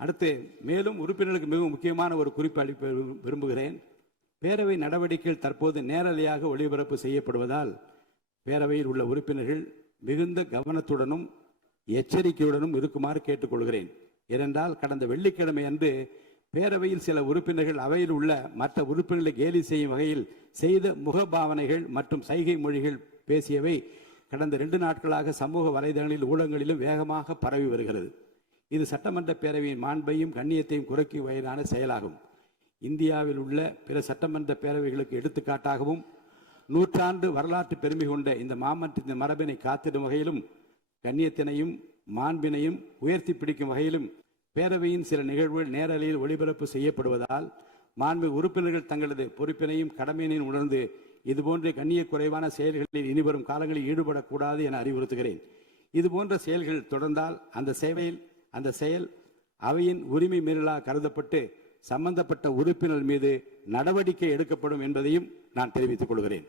அடுத்து மேலும் உறுப்பினர்களுக்கு மிகவும் முக்கியமான ஒரு குறிப்பு அளிக்க விரும்புகிறேன். பேரவை நடவடிக்கைகள் தற்போது நேரலையாக ஒளிபரப்பு செய்யப்படுவதால் பேரவையில் உள்ள உறுப்பினர்கள் மிகுந்த கவனத்துடனும் எச்சரிக்கையுடனும் இருக்குமாறு கேட்டுக்கொள்கிறேன். ஏனென்றால் கடந்த வெள்ளிக்கிழமை அன்று பேரவையில் சில உறுப்பினர்கள் அவையில் உள்ள மற்ற உறுப்பினர்களை கேலி செய்யும் வகையில் செய்த முகபாவனைகள் மற்றும் சைகை மொழிகள் பேசியவை கடந்த 2 நாட்களாக சமூக வலைதளங்களில் ஊடகங்களிலும் வேகமாக பரவி வருகிறது. இது சட்டமன்ற பேரவையின் மாண்பையும் கண்ணியத்தையும் குறைக்கும் வகையிலான செயலாகும். இந்தியாவில் உள்ள பிற சட்டமன்ற பேரவைகளுக்கு எடுத்துக்காட்டாகவும் நூற்றாண்டு வரலாற்று பெருமை கொண்ட இந்த மாமன்றத்தின் மரபினை காத்திடும் வகையிலும் கண்ணியத்தினையும் மாண்பினையும் உயர்த்தி பிடிக்கும் வகையிலும் பேரவையின் சில நிகழ்வுகள் நேரலையில் ஒளிபரப்பு செய்யப்படுவதால் மாண்பு உறுப்பினர்கள் தங்களது பொறுப்பினையும் கடமையினையும் உணர்ந்து இதுபோன்ற கண்ணிய குறைவான செயல்களில் இனிவரும் காலங்களில் ஈடுபடக்கூடாது என அறிவுறுத்துகிறேன். இதுபோன்ற செயல்கள் தொடர்ந்தால் அந்த செயல் அவையின் உரிமை மீறலாக கருதப்பட்டு சம்பந்தப்பட்ட உறுப்பினர் மீது நடவடிக்கை எடுக்கப்படும் என்பதையும் நான் தெரிவித்துக் கொள்கிறேன்.